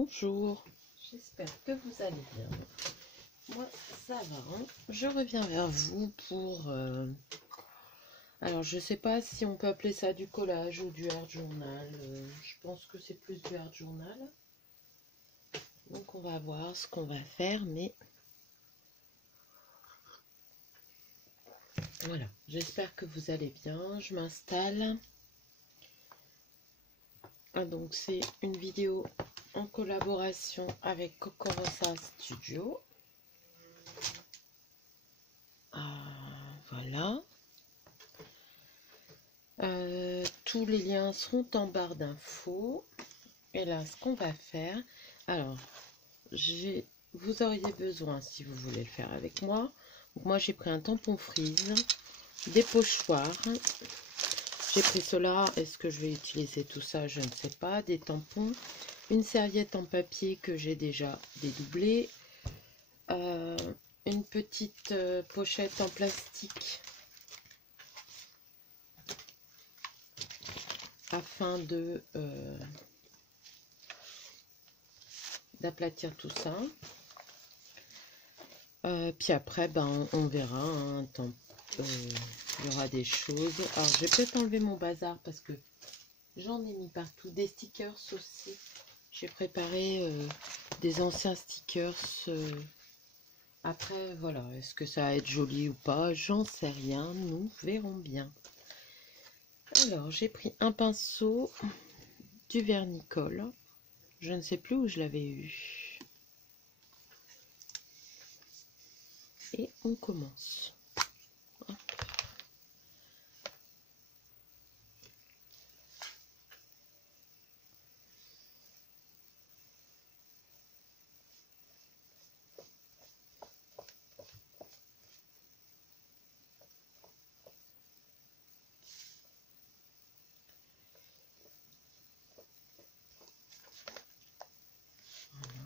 Bonjour, j'espère que vous allez bien. Moi, ça va. Hein. Je reviens vers vous pour... Alors, je sais pas si on peut appeler ça du collage ou du art journal. Je pense que c'est plus du art journal. Donc, on va voir ce qu'on va faire, mais... Voilà, j'espère que vous allez bien. Je m'installe. Ah, donc, c'est une vidéo en collaboration avec Kokorosa Studio. Voilà. Tous les liens seront en barre d'infos. Et là, ce qu'on va faire, alors, vous auriez besoin, si vous voulez le faire avec moi, donc moi j'ai pris un tampon frise, des pochoirs, j'ai pris cela, est-ce que je vais utiliser tout ça, je ne sais pas, des tampons, une serviette en papier que j'ai déjà dédoublée, une petite pochette en plastique afin de d'aplatir tout ça. Puis après, ben, on verra. Hein, il y aura des choses. Alors, je vais peut-être enlever mon bazar parce que j'en ai mis partout. Des stickers aussi. J'ai préparé des anciens stickers. Après, voilà. Est-ce que ça va être joli ou pas? J'en sais rien. Nous verrons bien. Alors, j'ai pris un pinceau, du vernis-colle. Je ne sais plus où je l'avais eu. Et on commence. Hop.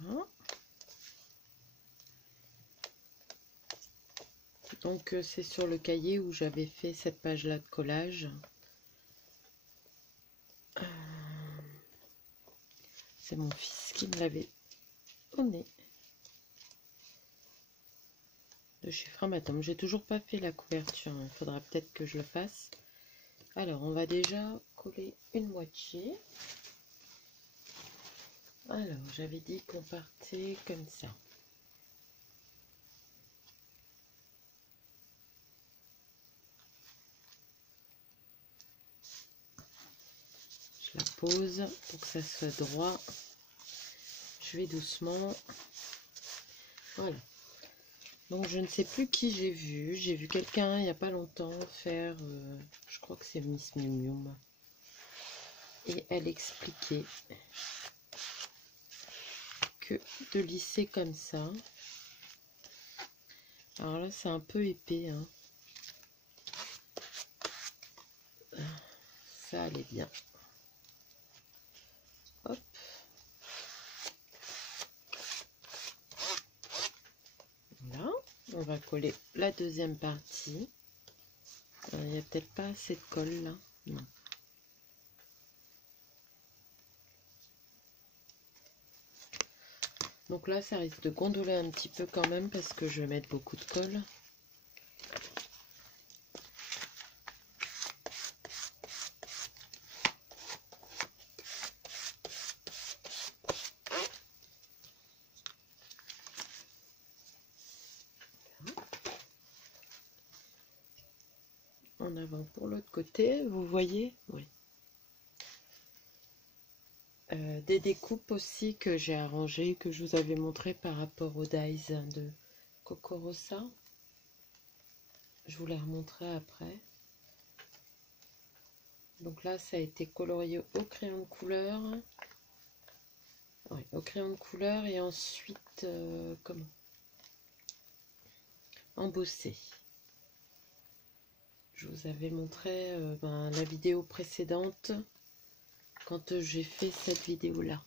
Voilà. Donc c'est sur le cahier où j'avais fait cette page-là de collage. C'est mon fils qui me l'avait donné de chez Framatome. J'ai toujours pas fait la couverture, il faudra peut-être que je le fasse. Alors on va déjà coller une moitié. Alors j'avais dit qu'on partait comme ça. Je la pose pour que ça soit droit. Je vais doucement. Voilà. Donc je ne sais plus qui j'ai vu. J'ai vu quelqu'un il n'y a pas longtemps faire, je crois que c'est Miss Miu Miu. Et elle expliquait que de lisser comme ça. Alors là c'est un peu épais. Hein. Ça allait bien. Hop. Voilà. On va coller la deuxième partie. Il n'y a peut-être pas assez de colle là. Non. Donc là, ça risque de gondoler un petit peu quand même parce que je vais mettre beaucoup de colle. En avant pour l'autre côté, vous voyez, oui. Des découpes aussi que j'ai arrangées, que je vous avais montré par rapport aux dies de Kokorosa. Je vous les remontrerai après. Donc là, ça a été colorié au crayon de couleur. Ouais, au crayon de couleur et ensuite, comment? Embossé. Je vous avais montré la vidéo précédente quand j'ai fait cette vidéo-là.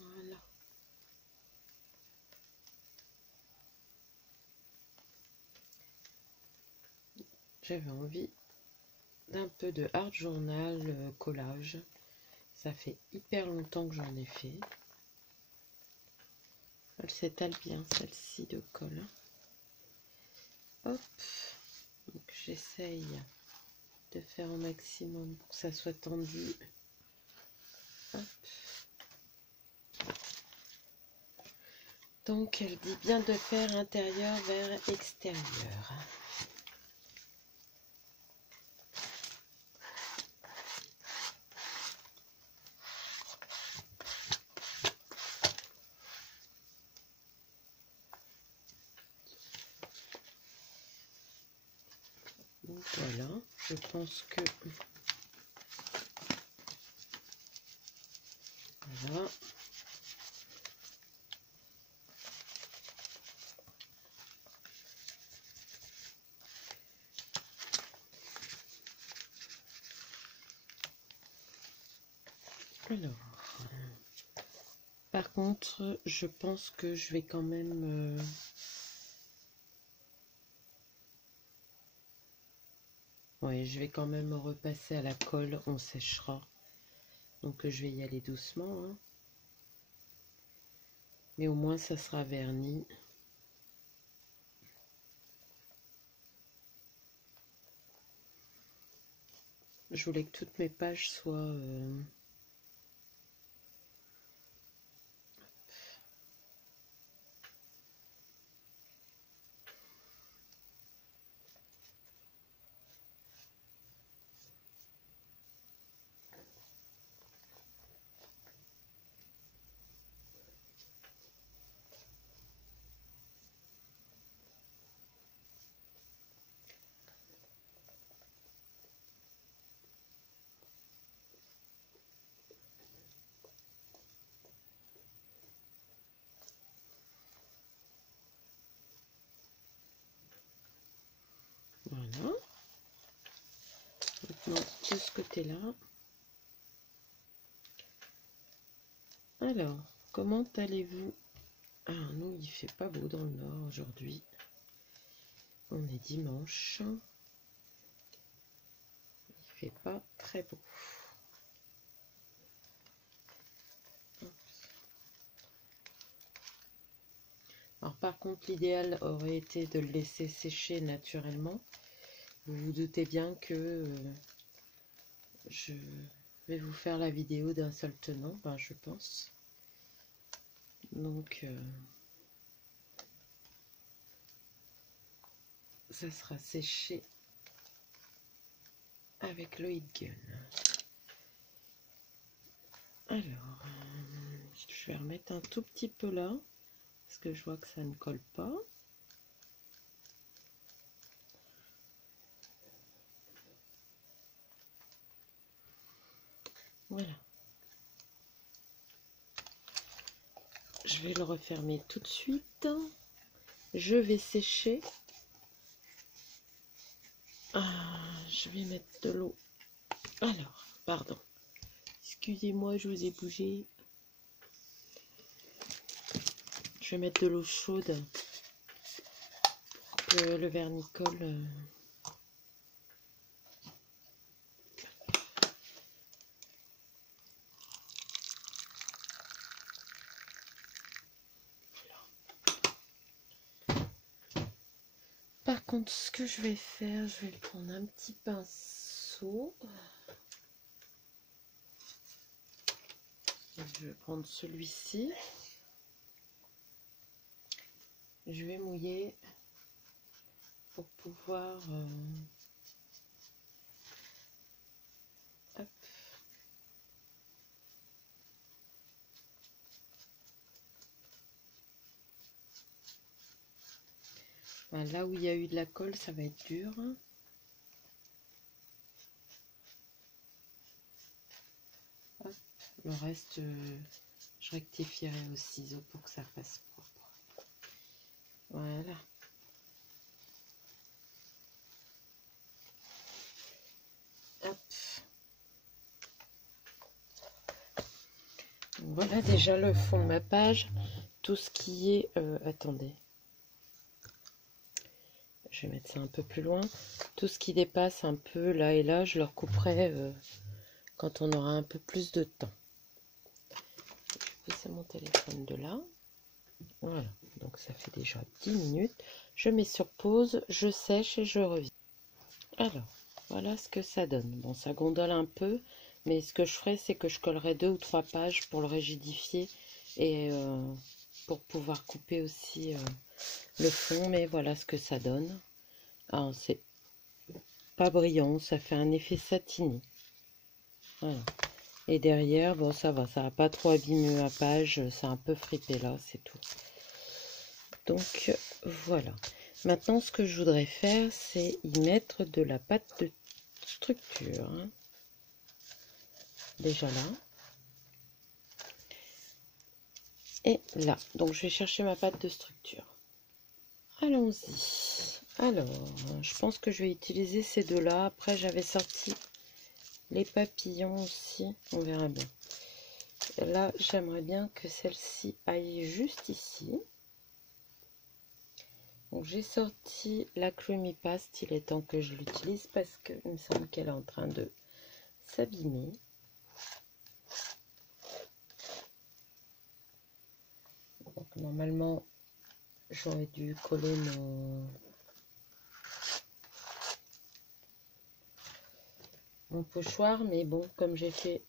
Voilà. j'avais envie d'un peu de art journal collage. Ça fait hyper longtemps que j'en ai fait. Elle s'étale bien celle-ci de colle. Hop, donc j'essaye de faire au maximum pour que ça soit tendu. Hop. Donc elle dit bien de faire intérieur vers extérieur. Donc voilà, je pense que voilà. Alors, par contre, je pense que je vais quand même ouais, je vais quand même repasser à la colle, on séchera. Donc je vais y aller doucement, hein. Mais au moins ça sera verni. Je voulais que toutes mes pages soient voilà. Maintenant de ce côté-là. Alors, comment allez-vous? Ah non, il fait pas beau dans le nord aujourd'hui. On est dimanche. Il fait pas très beau. Alors par contre, l'idéal aurait été de le laisser sécher naturellement. Vous vous doutez bien que je vais vous faire la vidéo d'un seul tenant, ben, je pense. Donc, ça sera séché avec le heat gun. Alors, je vais remettre un tout petit peu là, parce que je vois que ça ne colle pas. Voilà. Je vais le refermer tout de suite. Je vais sécher. Ah, je vais mettre de l'eau. Alors, pardon. Excusez-moi, je vous ai bougé. Je vais mettre de l'eau chaude pour que le vernis colle. Par contre, ce que je vais faire, je vais prendre un petit pinceau. Je vais prendre celui-ci. Je vais mouiller pour pouvoir... hop. Là où il y a eu de la colle, ça va être dur. Hop. Le reste, je rectifierai au ciseau pour que ça fasse propre. Voilà. Hop. Voilà déjà le fond de ma page. Tout ce qui est... attendez. je vais mettre ça un peu plus loin. Tout ce qui dépasse un peu là et là, je le recouperai quand on aura un peu plus de temps. Je vais pousser mon téléphone de là. Voilà, donc ça fait déjà 10 minutes. Je mets sur pause, je sèche et je reviens. Alors, voilà ce que ça donne. Bon, ça gondole un peu, mais ce que je ferai, c'est que je collerai 2 ou 3 pages pour le rigidifier et pour pouvoir couper aussi le fond. Mais voilà ce que ça donne. Alors, c'est pas brillant, ça fait un effet satiné. Voilà. Et derrière, bon, ça va, ça va pas trop abîmer ma page, c'est un peu fripé là, c'est tout. Donc, voilà. Maintenant, ce que je voudrais faire, c'est y mettre de la pâte de structure. Déjà là. Et là. Donc, je vais chercher ma pâte de structure. Allons-y. Alors, je pense que je vais utiliser ces deux-là. Après, j'avais sorti les papillons aussi. On verra bien. Là, j'aimerais bien que celle-ci aille juste ici. Donc, j'ai sorti la Creamy Paste. Il est temps que je l'utilise parce qu'il me semble qu'elle est en train de s'abîmer. Donc, normalement, j'aurais dû coller mon pochoir, mais bon, comme j'ai fait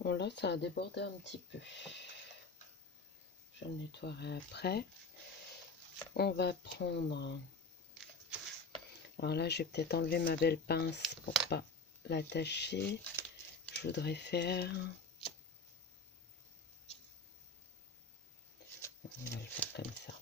bon, là, ça a débordé un petit peu. Je le nettoierai après. On va prendre... Alors là, je vais peut-être enlever ma belle pince pour pas l'attacher. Je voudrais faire... On va le faire comme ça.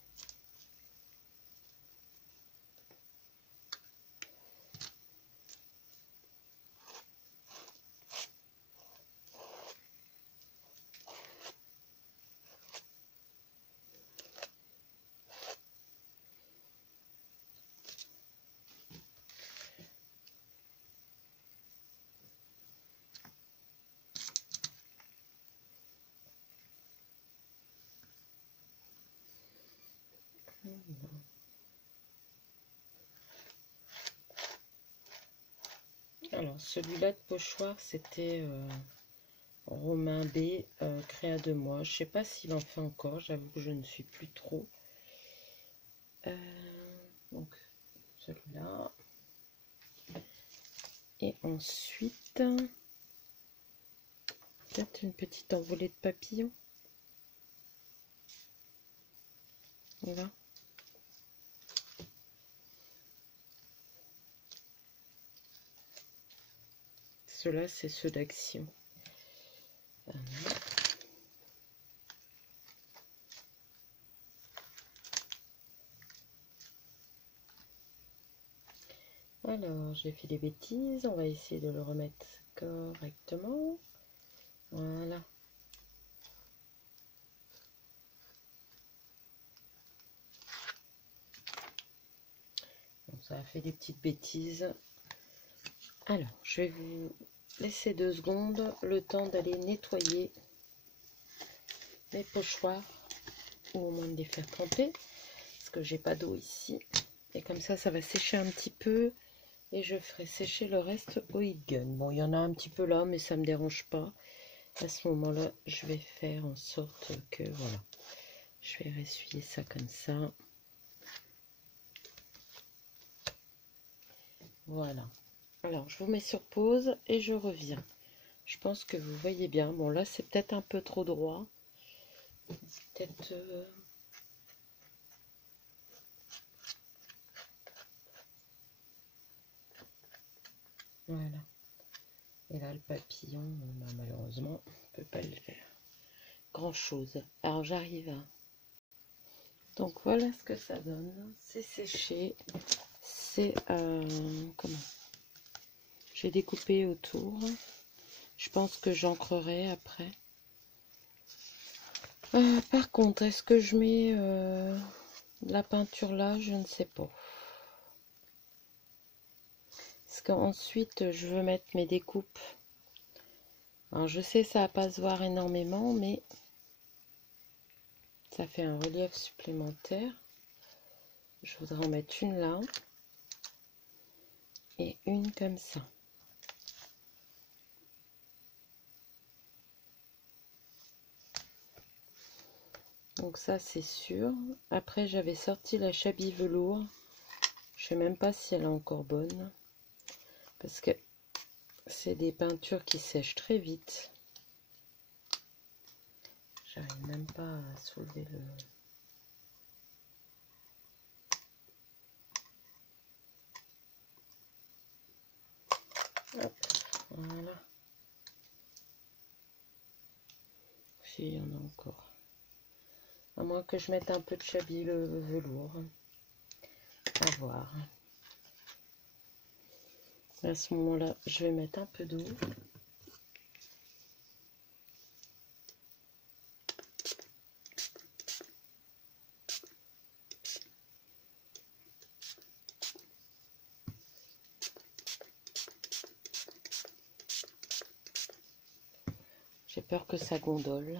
Alors, celui-là de pochoir, c'était Romain B, créa de moi. Je sais pas s'il en fait encore, j'avoue que je ne suis plus trop. Donc, celui-là. Et ensuite, peut-être une petite envolée de papillons. Voilà. Ceux-là, c'est ceux d'Action. Alors, j'ai fait des bêtises. On va essayer de le remettre correctement. Voilà. Bon, ça a fait des petites bêtises. Alors, je vais vous laisser 2 secondes, le temps d'aller nettoyer mes pochoirs, ou au moins de les faire tremper, parce que j'ai pas d'eau ici. Et comme ça va sécher un petit peu, et je ferai sécher le reste au heat gun. Bon, il y en a un petit peu là, mais ça me dérange pas. À ce moment-là, je vais faire en sorte que, voilà, je vais essuyer ça comme ça. Voilà. Alors, je vous mets sur pause et je reviens. Je pense que vous voyez bien. Bon, là, c'est peut-être un peu trop droit. Peut-être Voilà. Et là, le papillon, bah, malheureusement, on ne peut pas le faire grand chose. Alors, j'arrive à... Donc, voilà ce que ça donne. C'est séché. C'est... comment? J'ai découpé autour. Je pense que j'ancrerai après. Par contre, est-ce que je mets la peinture là? Je ne sais pas. Parce qu'ensuite, je veux mettre mes découpes. Alors, je sais ça va pas se voir énormément, mais ça fait un relief supplémentaire. Je voudrais en mettre une là et une comme ça. Donc ça c'est sûr. Après j'avais sorti la Chablis velours. Je sais même pas si elle est encore bonne. Parce que c'est des peintures qui sèchent très vite. J'arrive même pas à soulever le... Hop, voilà. Si, il y en a encore. À moins que je mette un peu de Chablis le velours. À voir. À ce moment-là, je vais mettre un peu d'eau. J'ai peur que ça gondole.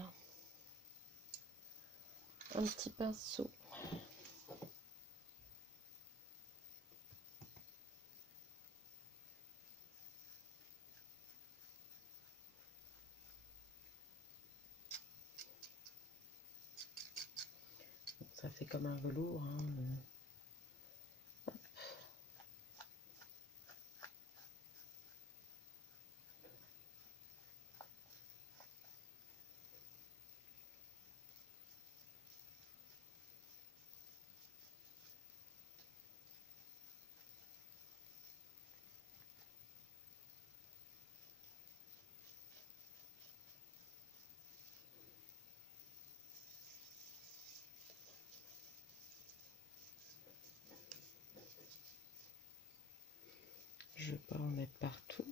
Un petit pinceau. Ça fait comme un velours. Hein. Je ne vais pas en mettre partout.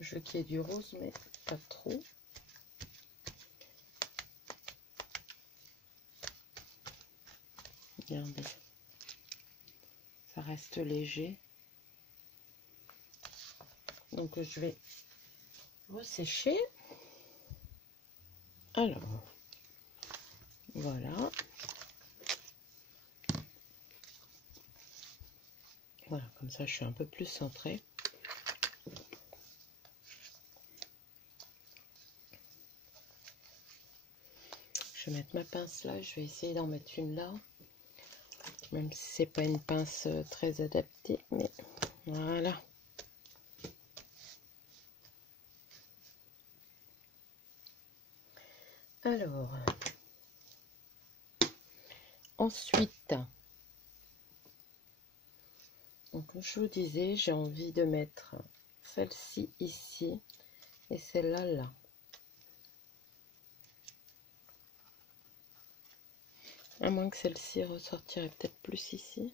Je veux qu'il y ait du rose, mais pas trop. Regardez, ça reste léger. Donc je vais ressécher. Alors, voilà. Voilà, comme ça je suis un peu plus centrée. Je vais mettre ma pince là, je vais essayer d'en mettre une là. Même si c'est pas une pince très adaptée, mais voilà. Alors, ensuite, donc comme je vous disais, j'ai envie de mettre celle-ci ici et celle-là là. À moins que celle-ci ressortirait peut-être plus ici.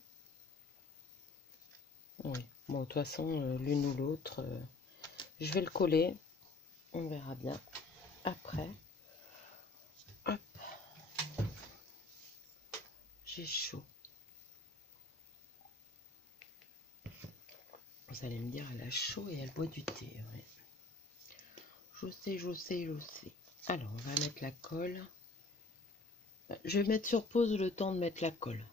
Oui, bon, de toute façon, l'une ou l'autre, je vais le coller. On verra bien après. Hop. j'ai chaud. Vous allez me dire, elle a chaud et elle boit du thé. Ouais. Je sais, je sais, je sais. Alors, on va mettre la colle. Je vais mettre sur pause le temps de mettre la colle.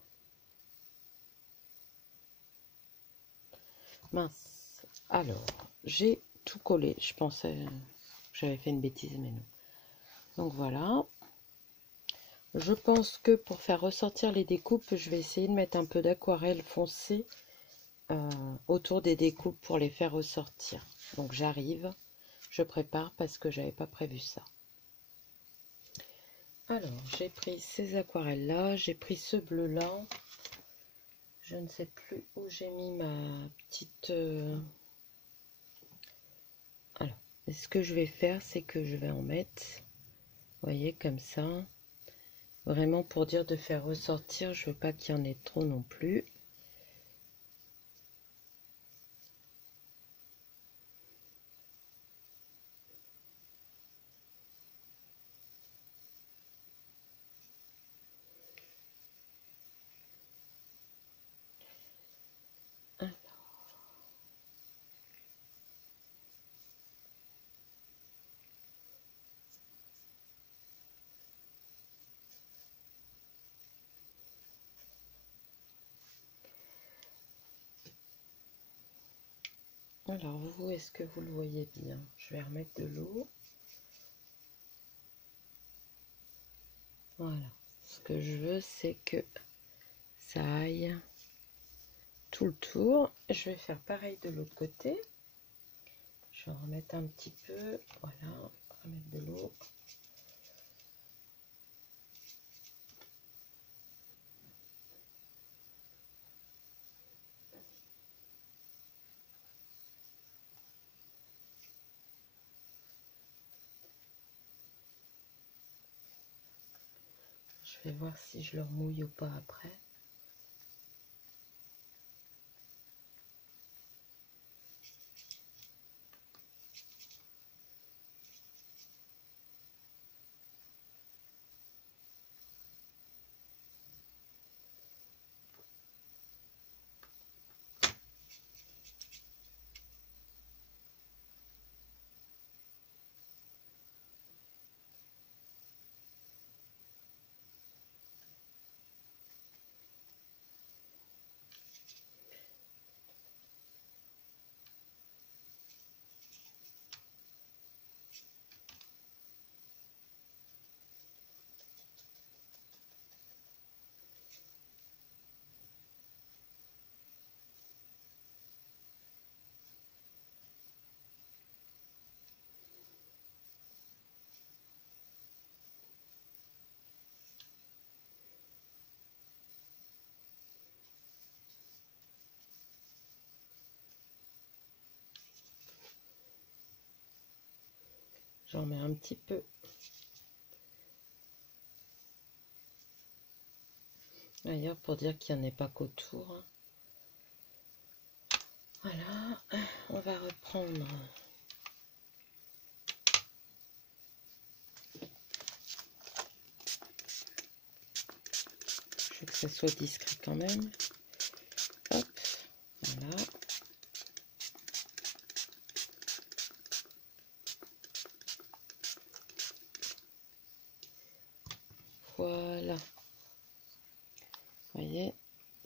Mince. Alors, j'ai tout collé. Je pensais que j'avais fait une bêtise, mais non. Donc voilà. Je pense que pour faire ressortir les découpes, je vais essayer de mettre un peu d'aquarelle foncée autour des découpes pour les faire ressortir. Donc j'arrive, je prépare parce que j'avais pas prévu ça. Alors j'ai pris ces aquarelles là, j'ai pris ce bleu là. Je ne sais plus où j'ai mis ma petite... Alors, ce que je vais faire, c'est que je vais en mettre, vous voyez, comme ça. Vraiment pour dire de faire ressortir, je veux pas qu'il y en ait trop non plus. Alors vous, est-ce que vous le voyez bien? Je vais remettre de l'eau. Voilà. Ce que je veux, c'est que ça aille tout le tour. Je vais faire pareil de l'autre côté. Je vais en remettre un petit peu. Voilà. Remettre de l'eau. Je vais voir si je le remouille ou pas après. J'en mets un petit peu. D'ailleurs, pour dire qu'il n'y en ait pas qu'autour. Voilà. On va reprendre. Je veux que ça soit discret quand même. Hop. Voilà. Voilà. Vous voyez,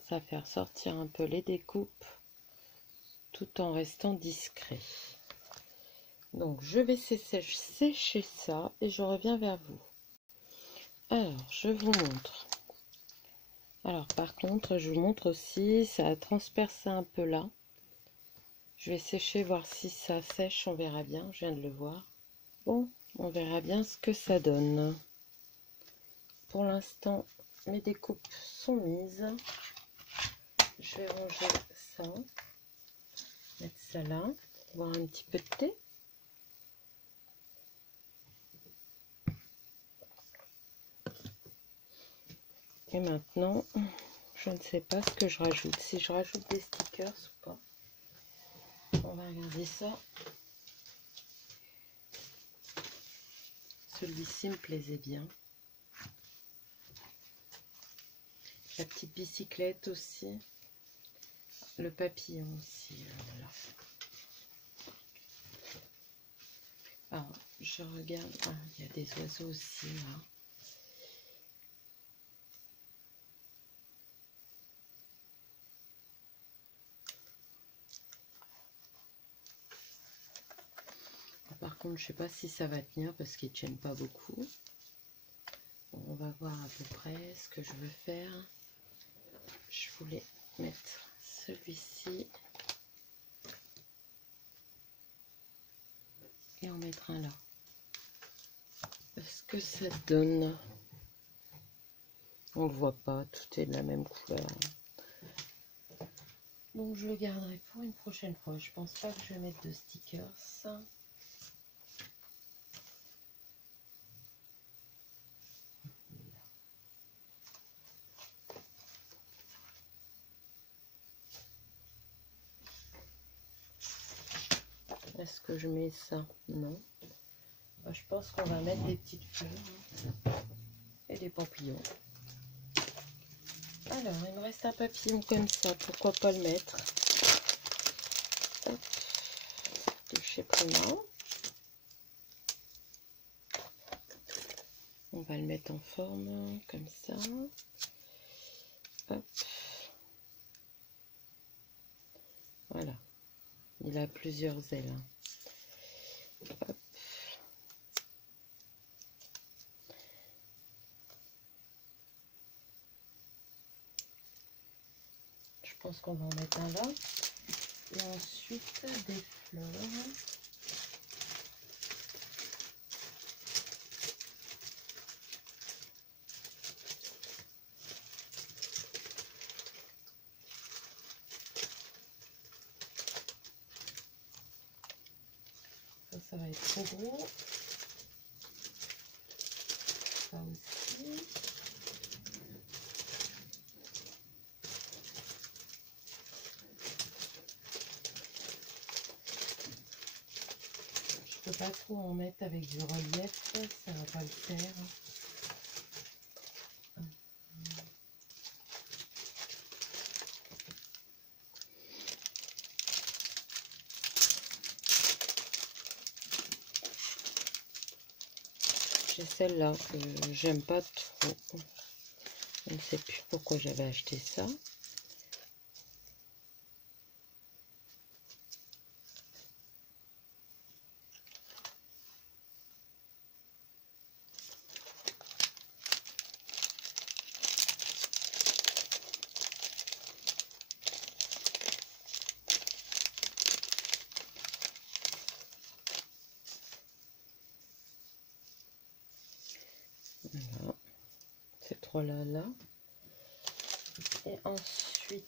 ça va faire sortir un peu les découpes tout en restant discret. Donc je vais sécher ça et je reviens vers vous. Alors je vous montre. Alors par contre je vous montre aussi, ça a transpercé un peu là. Je vais sécher, voir si ça sèche, on verra bien, je viens de le voir. Bon, on verra bien ce que ça donne. Pour l'instant, mes découpes sont mises. Je vais ranger ça, mettre ça là, boire un petit peu de thé. Et maintenant, je ne sais pas ce que je rajoute, si je rajoute des stickers ou pas. On va regarder ça. Celui-ci me plaisait bien. La petite bicyclette aussi. Le papillon aussi. Voilà. Alors, je regarde. Ah, il y a des oiseaux aussi là. Par contre, je sais pas si ça va tenir parce qu'ils ne tiennent pas beaucoup. Bon, on va voir à peu près ce que je veux faire. Je voulais mettre celui-ci et en mettre un là. Est-ce que ça donne? On le voit pas, tout est de la même couleur. Donc je le garderai pour une prochaine fois. Je pense pas que je vais mettre de stickers. Est-ce que je mets ça? Non. Je pense qu'on va mettre des petites fleurs et des papillons. Alors, il me reste un papillon comme ça. Pourquoi pas le mettre? Hop. De chez Prima. On va le mettre en forme comme ça. Hop. Voilà. Il a plusieurs ailes. Hop. Je pense qu'on va en mettre un là. Et ensuite des fleurs. Ça va être trop gros. Ça aussi. Je peux pas trop en mettre avec du relief, ça va pas le faire. J'ai celle-là que j'aime pas trop. Je ne sais plus pourquoi j'avais acheté ça. Voilà, ces trois-là, là. Et ensuite,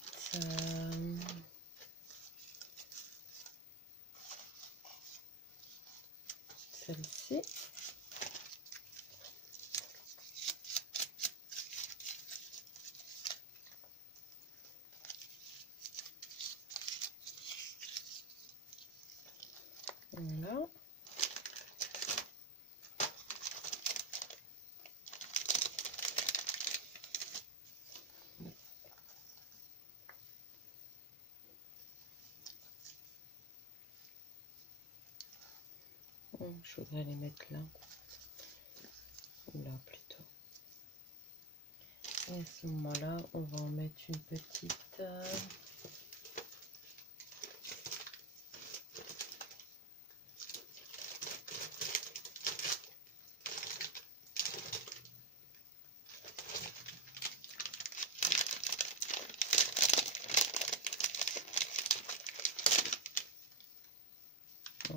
celle-ci. Voilà. Je voudrais les mettre là. Ou là plutôt. Et à ce moment-là, on va en mettre une petite.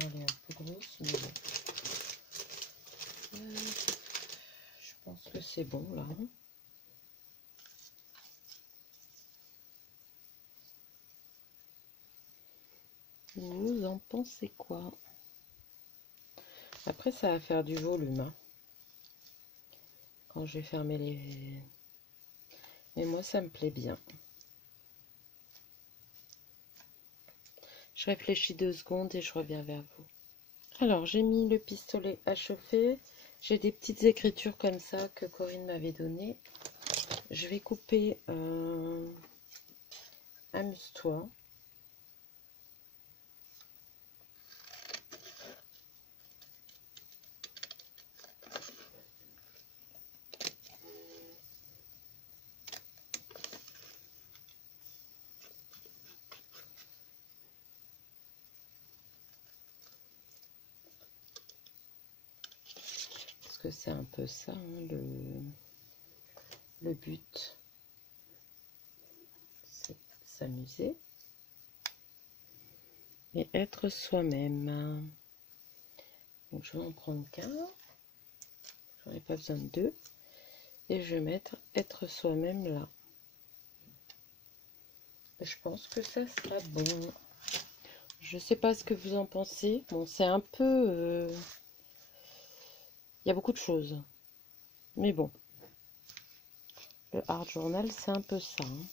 Elle est un peu grosse, mais bon. Je pense que c'est bon là. Vous en pensez quoi? Après, ça va faire du volume. Hein, quand je vais fermer les... Mais moi, ça me plaît bien. Je réfléchis 2 secondes et je reviens vers vous. Alors, j'ai mis le pistolet à chauffer. J'ai des petites écritures comme ça que Corinne m'avait données. Je vais couper amuse-toi. Parce que c'est un peu ça, hein, le but. C'est s'amuser et être soi-même. Donc je vais en prendre qu'un. J'en ai pas besoin de deux. Et je vais mettre être soi-même là. Je pense que ça sera bon. Je sais pas ce que vous en pensez. Bon, c'est un peu... Il y a beaucoup de choses. Mais bon. Le art journal, c'est un peu ça. Hein.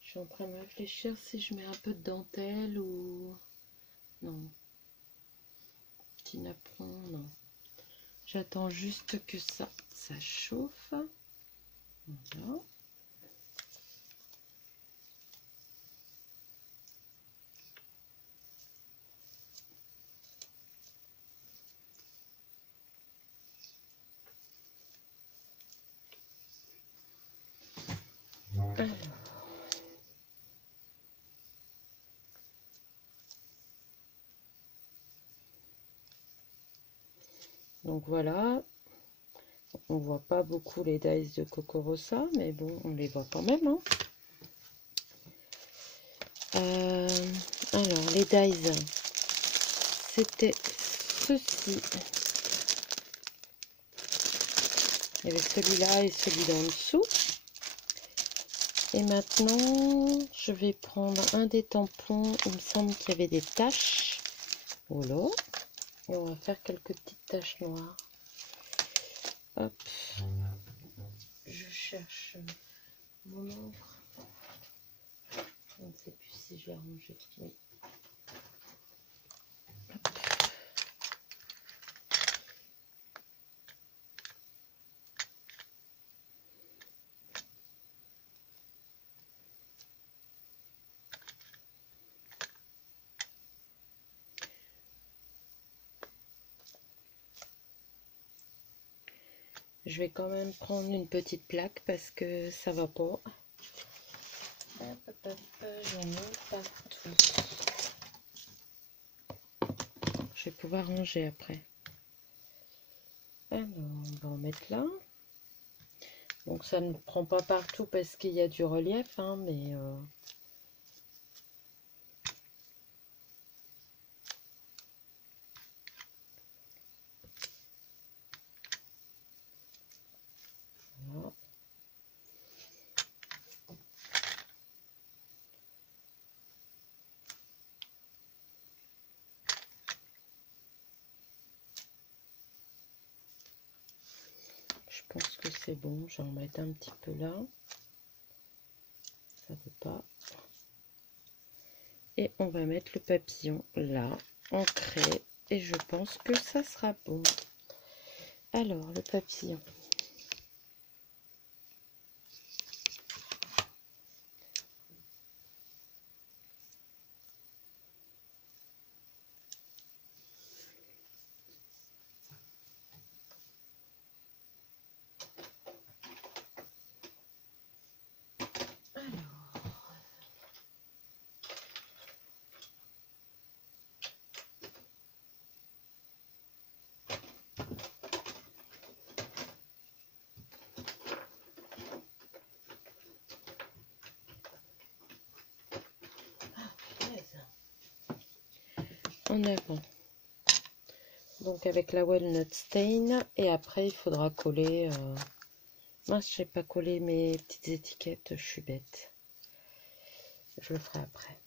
Je suis en train de réfléchir si je mets un peu de dentelle ou... Non. Petit napperon, non. J'attends juste que ça chauffe. Voilà. Alors. Donc voilà, on voit pas beaucoup les dies de Coco Rossa, mais bon, on les voit quand même. Hein. Alors, les dies, c'était ceci. Il y avait celui-là et celui-là en dessous. Et maintenant, je vais prendre un des tampons. Il me semble qu'il y avait des taches. Voilà. Et on va faire quelques petites taches noires. Hop. Je cherche mon encre. Je ne sais plus si je l'ai rangé. Oui. Je vais quand même prendre une petite plaque parce que ça va pas. J'en ai partout. Je vais pouvoir ranger après. Alors, on va en mettre là. Donc ça ne prend pas partout parce qu'il y a du relief, hein, mais... Voilà. Je pense que c'est bon, je vais en mettre un petit peu là. Ça ne veut pas. Et on va mettre le papillon là, ancré. Et je pense que ça sera bon. Alors, le papillon. En avant. Donc avec la walnut stain. Et après, il faudra coller... Mince, je n'ai pas collé mes petites étiquettes, je suis bête. Je le ferai après.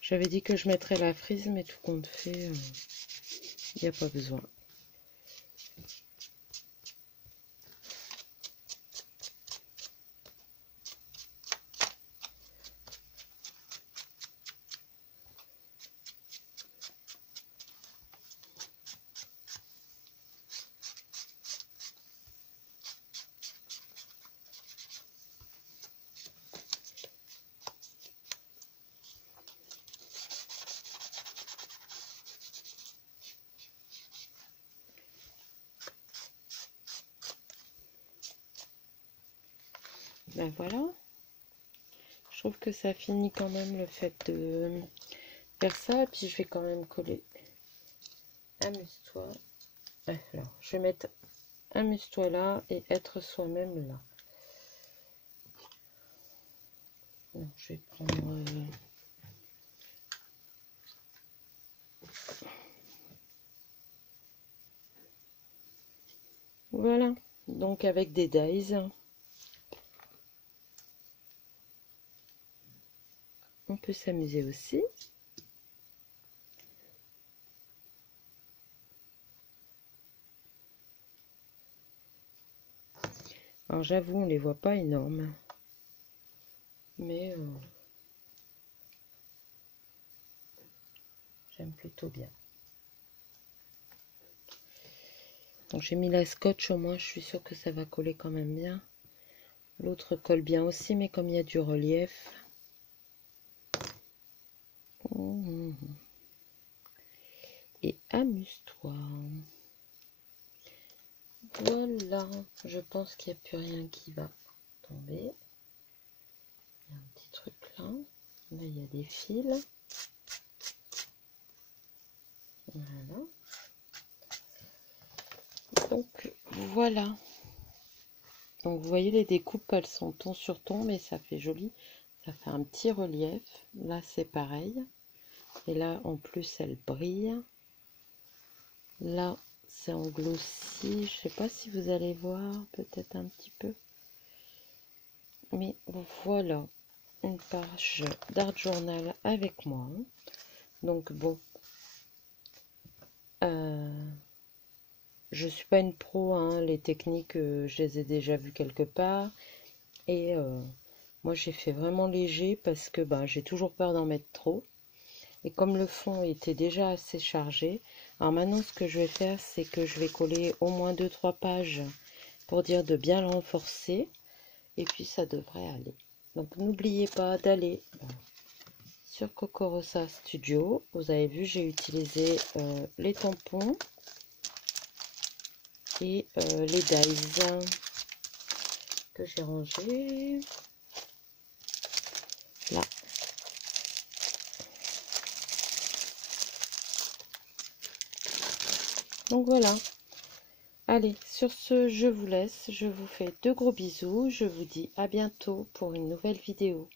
J'avais dit que je mettrais la frise, mais tout compte fait, il n'y a pas besoin. Ben voilà. Je trouve que ça finit quand même le fait de faire ça. Et puis je vais quand même coller. Amuse-toi. Alors, je vais mettre amuse-toi là et être soi-même là. Donc, je vais prendre... Voilà. Donc avec des dies. On peut s'amuser aussi. Alors j'avoue, on les voit pas énormes. Mais j'aime plutôt bien. Donc j'ai mis la scotch, au moins je suis sûre que ça va coller quand même bien. L'autre colle bien aussi, mais comme il y a du relief. Et amuse-toi. Voilà, je pense qu'il n'y a plus rien qui va tomber. Il y a un petit truc là. Là, il y a des fils. Voilà. Donc, voilà. Donc, vous voyez, les découpes, elles sont ton sur ton, mais ça fait joli. Ça fait un petit relief. Là, c'est pareil. Et là, en plus, elle brille. Là, c'est en glossy. Je sais pas si vous allez voir, peut-être un petit peu. Mais voilà, une page d'art journal avec moi. Donc bon, je suis pas une pro, hein, les techniques, je les ai déjà vues quelque part. Et moi, j'ai fait vraiment léger parce que j'ai toujours peur d'en mettre trop. Et comme le fond était déjà assez chargé, alors maintenant, ce que je vais faire, c'est que je vais coller au moins 2-3 pages pour dire de bien le renforcer. Et puis, ça devrait aller. Donc, n'oubliez pas d'aller sur Coco Rosa Studio. Vous avez vu, j'ai utilisé les tampons et les dies que j'ai rangés là. Donc voilà. Allez, sur ce, je vous laisse. Je vous fais de gros bisous. Je vous dis à bientôt pour une nouvelle vidéo.